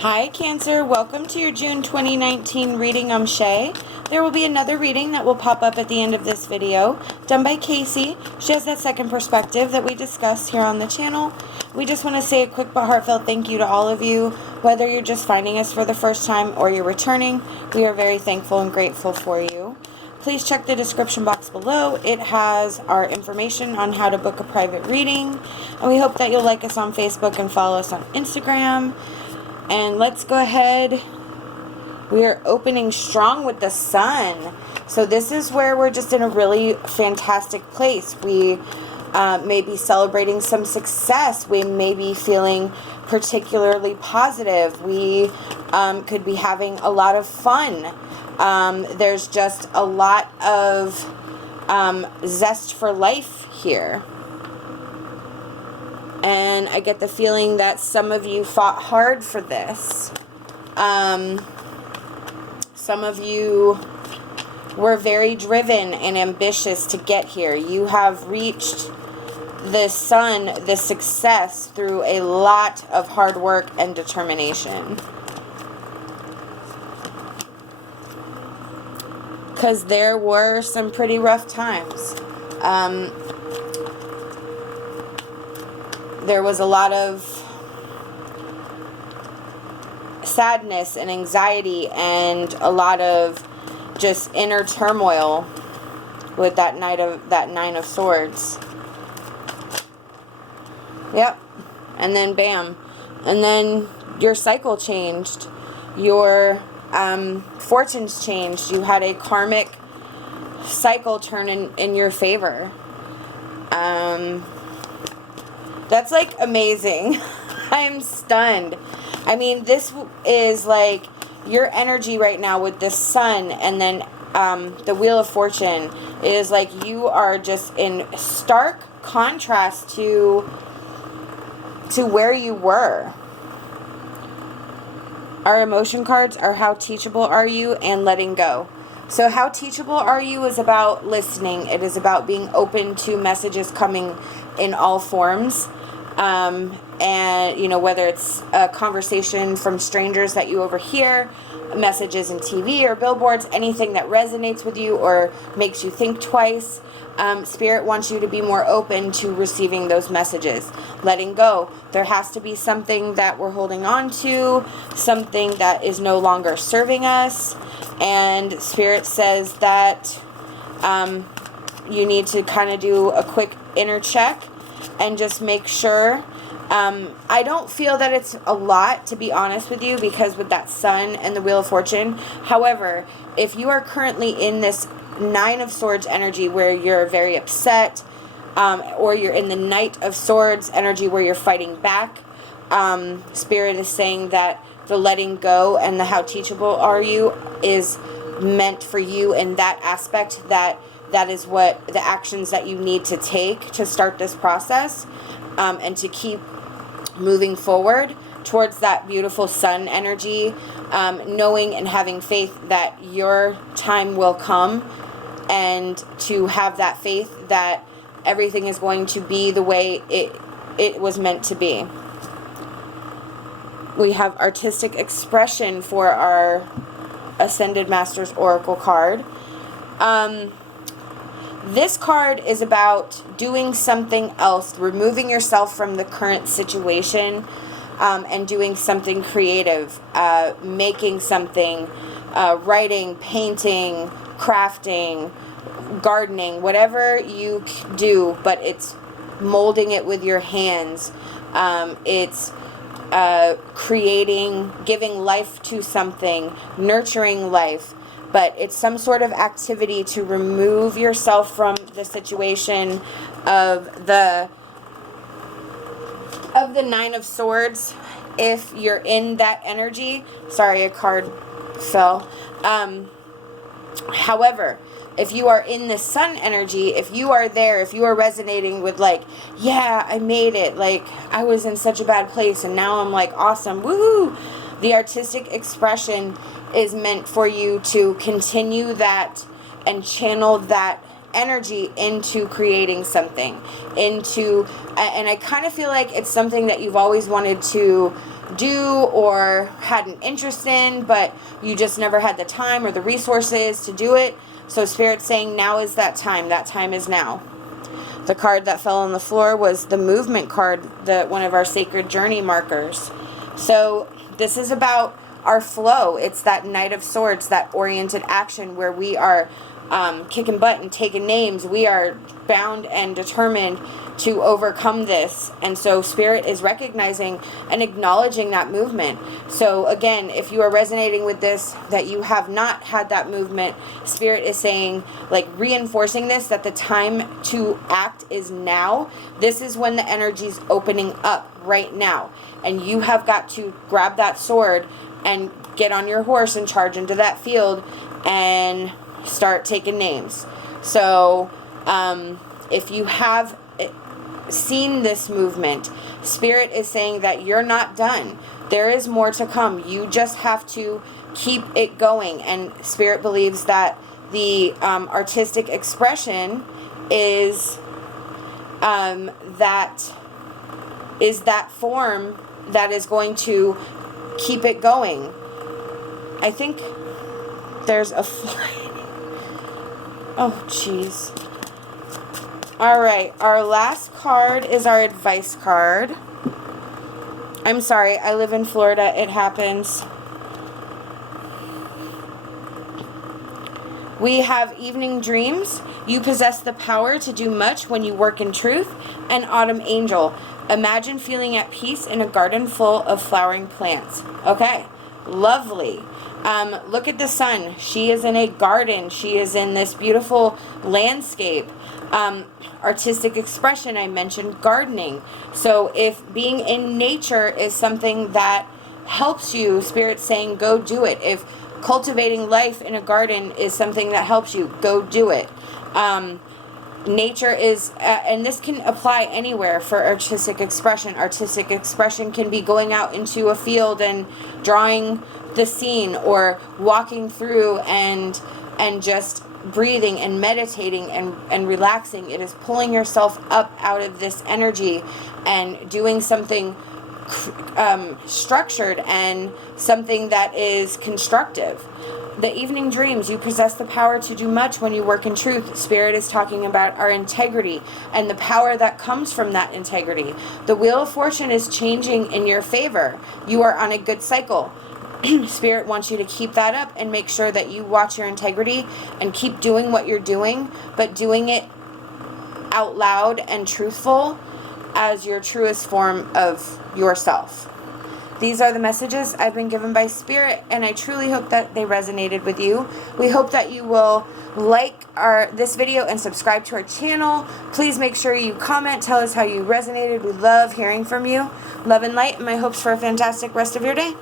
Hi Cancer, welcome to your June 2019 reading. I'm Shae. There will be another reading that will pop up at the end of this video, done by Kacee. She has that second perspective that we discuss here on the channel. We just want to say a quick but heartfelt thank you to all of you. Whether you're just finding us for the first time or you're returning, we are very thankful and grateful for you. Please check the description box below. It has our information on how to book a private reading. And we hope that you'll like us on Facebook and follow us on Instagram. And let's go ahead. We are opening strong with the sun. So this is where we're just in a really fantastic place. We may be celebrating some success. We may be feeling particularly positive. We could be having a lot of fun. There's just a lot of zest for life here. And I get the feeling that some of you fought hard for this. Some of you were very driven and ambitious to get here. You have reached the sun, the success, through a lot of hard work and determination. Because there were some pretty rough times. There was a lot of sadness and anxiety and a lot of just inner turmoil with that Nine of Swords. Yep. And then bam. And then your cycle changed. Your fortunes changed. You had a karmic cycle turn in your favor. That's like amazing. I'm stunned. I mean, this is like your energy right now with the sun and then the Wheel of Fortune. It is like you are just in stark contrast to where you were. Our emotion cards are how teachable are you and letting go. So how teachable are you is about listening. It is about being open to messages coming in all forms. And, you know, whether it's a conversation from strangers that you overhear, messages in TV or billboards, anything that resonates with you or makes you think twice, Spirit wants you to be more open to receiving those messages. Letting go. There has to be something that we're holding on to, something that is no longer serving us, and Spirit says that you need to kind of do a quick inner check and just make sure. I don't feel that it's a lot, to be honest with you, because with that sun and the Wheel of Fortune. However, if you are currently in this Nine of Swords energy where you're very upset, or you're in the Knight of Swords energy where you're fighting back, Spirit is saying that the letting go and the how teachable are you is meant for you in that aspect. That is what the actions that you need to take to start this process, and to keep moving forward towards that beautiful sun energy, knowing and having faith that your time will come, and to have that faith that everything is going to be the way it was meant to be. We have artistic expression for our Ascended Masters Oracle card. This card is about doing something else, removing yourself from the current situation, and doing something creative, making something, writing, painting, crafting, gardening, whatever you do, but it's molding it with your hands. It's creating, giving life to something, nurturing life. But it's some sort of activity to remove yourself from the situation of the Nine of Swords. If you're in that energy, sorry, a card fell. However, if you are in the sun energy, if you are there, if you are resonating with like, yeah, I made it, like I was in such a bad place and now I'm like awesome, woohoo. The artistic expression is meant for you to continue that and channel that energy into creating something, into, and I kind of feel like it's something that you've always wanted to do or had an interest in, but you just never had the time or the resources to do it. So Spirit's saying now is that time. That time is now. The card that fell on the floor was the movement card, one of our sacred journey markers. So this is about our flow. It's that Knight of Swords, that oriented action where we are kicking butt and taking names. We are bound and determined to overcome this. And so Spirit is recognizing and acknowledging that movement. So again, if you are resonating with this, that you have not had that movement, Spirit is saying, like, reinforcing this, that the time to act is now. This is when the energy's opening up right now. And you have got to grab that sword and get on your horse and charge into that field and start taking names. So if you have seen this movement, Spirit is saying that you're not done. There is more to come. You just have to keep it going. And Spirit believes that the artistic expression is that form that is going to keep it going. I think there's a oh, jeez. All right, our last card is our advice card. I'm sorry, I live in Florida. It happens. We have Evening Dreams. You possess the power to do much when you work in truth. And Autumn Angel. Imagine feeling at peace in a garden full of flowering plants. Okay, lovely. Look at the sun. She is in a garden. She is in this beautiful landscape. Artistic expression, I mentioned gardening. So if being in nature is something that helps you, Spirit's saying go do it. If cultivating life in a garden is something that helps you, go do it. Nature is, and this can apply anywhere for artistic expression. Artistic expression can be going out into a field and drawing the scene, or walking through and just breathing and meditating and relaxing. It is pulling yourself up out of this energy and doing something structured and something that is constructive. The Evening Dreams, you possess the power to do much when you work in truth. Spirit is talking about our integrity and the power that comes from that integrity. The Wheel of Fortune is changing in your favor. You are on a good cycle. Spirit wants you to keep that up and make sure that you watch your integrity and keep doing what you're doing, but doing it out loud and truthful as your truest form of yourself. These are the messages I've been given by Spirit, and I truly hope that they resonated with you. We hope that you will like this video and subscribe to our channel. Please make sure you comment, tell us how you resonated. We love hearing from you. Love and light, and my hopes for a fantastic rest of your day.